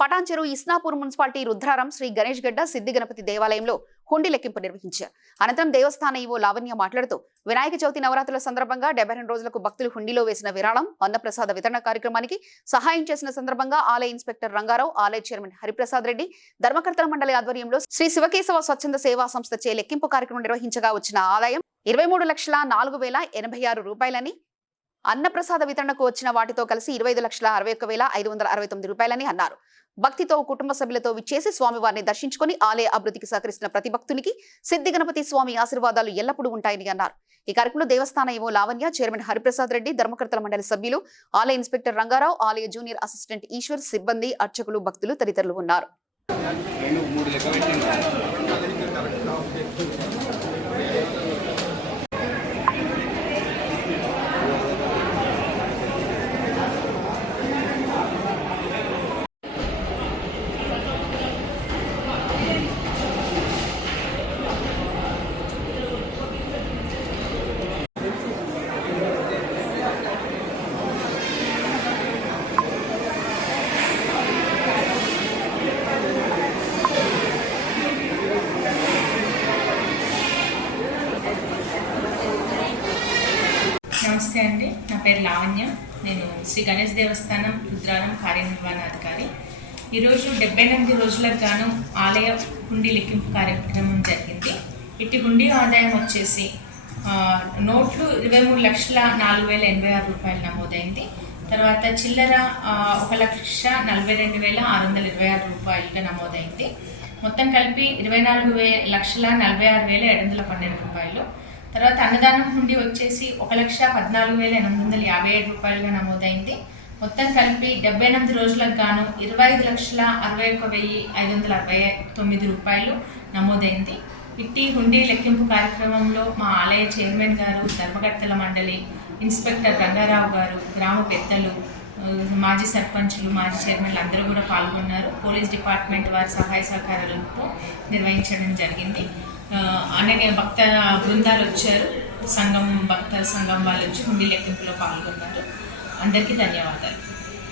Patancheru Isnapur municipality Rudraram Shri Ganesh గడ్డ సిద్ధి గణపతి దేవాలయంలో హుండీ లెక్కింపు నిర్వహించారు. అనంతరం దేవస్థాన ఈవో లావణ్య మాట్లాడుతూ వినాయక చవితి నవరాత్రుల సందర్భంగా 72 రోజులకు భక్తులు హుండీలో వేసిన విరాళం అన్నప్రసాద వితరణ కార్యక్రమానికి సహాయం చేసిన సందర్భంగా ఆలయ ఇన్స్పెక్టర్ రంగారావు, ఆలయ చైర్మన్ హరిప్రసాద్ రెడ్డి, ధర్మకర్తల మండలి ఆధ్వర్యంలో శ్రీ శివకేశవ స్వచ్ఛంద సేవా సంస్థ చే లెక్కింపు కార్యక్రమం నిర్వహించగా వచ్చిన ఆదాయం 23,04,046 రూపాయలని, అన్నప్రసాద వితరణకు వచ్చిన వాటితో కలిసి 25,61,569 రూపాయలని అన్నారు. భక్తితో కుటుంబ సభ్యులతో విచ్చేసి స్వామివారిని దర్శించుకుని ఆలయ అభివృద్ధికి సహకరిస్తున్న ప్రతి భక్తునికి సిద్ధి గణపతి స్వామి ఆశీర్వాదాలు ఎల్లప్పుడూ ఉంటాయని అన్నారు. ఈ కార్యక్రమంలో దేవస్థాన ఈవో లావణ్య, చైర్మన్ హరిప్రసాద్ రెడ్డి, ధర్మకర్తల మండలి సభ్యులు, ఆలయ ఇన్స్పెక్టర్ రంగారావు, ఆలయ జూనియర్ అసిస్టెంట్ ఈశ్వర్, సిబ్బంది, అర్చకులు, భక్తులు తదితరులు ఉన్నారు. నమస్తే అండి, నా పేరు లావణ్య. నేను శ్రీ గణేష్ దేవస్థానం రుద్రారం కార్యనిర్వహణాధికారి. ఈరోజు 78 రోజులకు గాను ఆలయ హుండీ లెక్కింపు కార్యక్రమం జరిగింది. ఇట్టి హుండీ ఆదాయం వచ్చేసి నోట్లు 23,04,086 రూపాయలు నమోదైంది. తర్వాత చిల్లర 1,42,626 రూపాయలుగా నమోదైంది. మొత్తం కలిపి 24,46,712 రూపాయలు. తర్వాత అన్నదానం హుండీ వచ్చేసి 1,14,857 రూపాయలుగా నమోదైంది. మొత్తం కలిపి 78 రోజులకు గాను 25,61,569 రూపాయలు నమోదైంది. ఇట్టి హుండీ లెక్కింపు కార్యక్రమంలో మా ఆలయ చైర్మన్ గారు, ధర్మకర్తల మండలి, ఇన్స్పెక్టర్ రంగారావు గారు, గ్రామ పెద్దలు, మాజీ సర్పంచులు, మాజీ చైర్మన్లు అందరూ కూడా పాల్గొన్నారు. పోలీస్ డిపార్ట్మెంట్ వారి సహాయ సహకారాలతో నిర్వహించడం జరిగింది. అనేక భక్త బృందాలు వచ్చారు. భక్త సంఘం వాళ్ళు వచ్చి హుండీ లెక్కింపులో పాల్గొన్నారు. అందరికీ ధన్యవాదాలు.